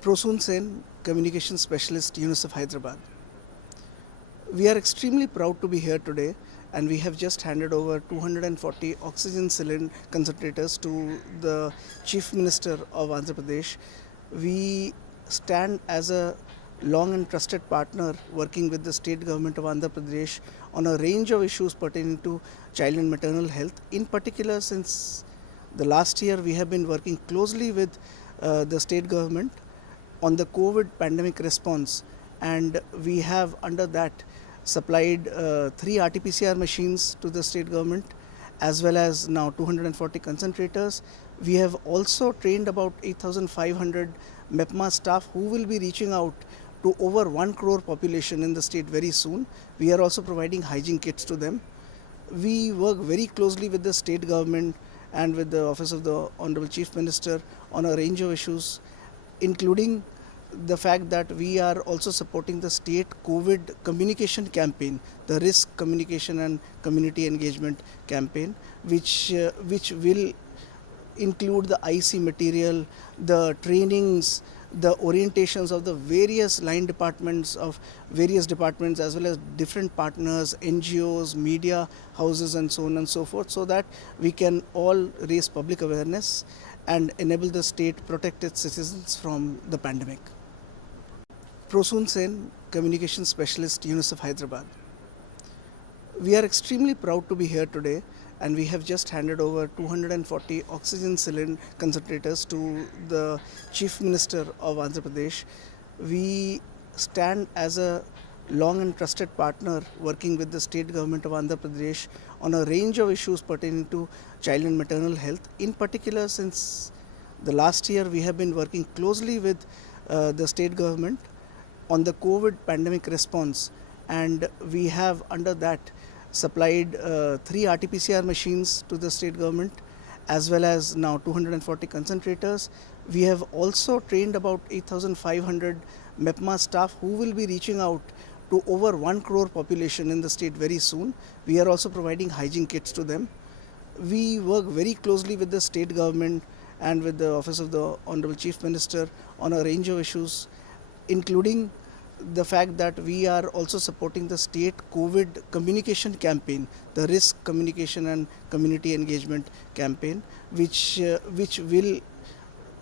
Prosoon Sen, Communication Specialist, UNICEF Hyderabad. We are extremely proud to be here today, and we have just handed over 240 oxygen cylinder concentrators to the Chief Minister of Andhra Pradesh. We stand as a long and trusted partner working with the state government of Andhra Pradesh on a range of issues pertaining to child and maternal health. In particular, since the last year, we have been working closely with the state government on the COVID pandemic response, and we have under that supplied 3 RT-PCR machines to the state government, as well as now 240 concentrators. We have also trained about 8,500 MEPMA staff who will be reaching out to over 1 crore population in the state very soon. We are also providing hygiene kits to them. We work very closely with the state government and with the Office of the Honorable Chief Minister on a range of issues, including the fact that we are also supporting the state COVID communication campaign, the risk communication and community engagement campaign, which will include the IC material, the trainings, the orientations of the various line departments of various departments, as well as different partners, NGOs, media houses, and so on and so forth, so that we can all raise public awareness and enable the state protect its citizens from the pandemic. Prosoon Sen, Communication Specialist, UNICEF Hyderabad. We are extremely proud to be here today, and we have just handed over 240 oxygen cylinder concentrators to the Chief Minister of Andhra Pradesh. We stand as a long and trusted partner working with the state government of Andhra Pradesh on a range of issues pertaining to child and maternal health. In particular, since the last year, we have been working closely with the state government on the COVID pandemic response, and we have under that supplied 3 RT-PCR machines to the state government, as well as now 240 concentrators. We have also trained about 8,500 MEPMA staff who will be reaching out to over 1 crore population in the state very soon. We are also providing hygiene kits to them. We work very closely with the state government and with the Office of the Honorable Chief Minister on a range of issues, including the fact that we are also supporting the state COVID communication campaign, the risk communication and community engagement campaign, which will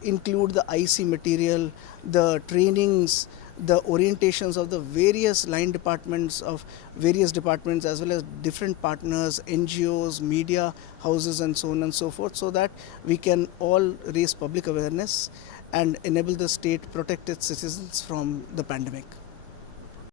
include the IC material, the trainings, the orientations of the various line departments of various departments, as well as different partners, NGOs, media houses, and so on and so forth, so that we can all raise public awareness and enable the state protect its citizens from the pandemic.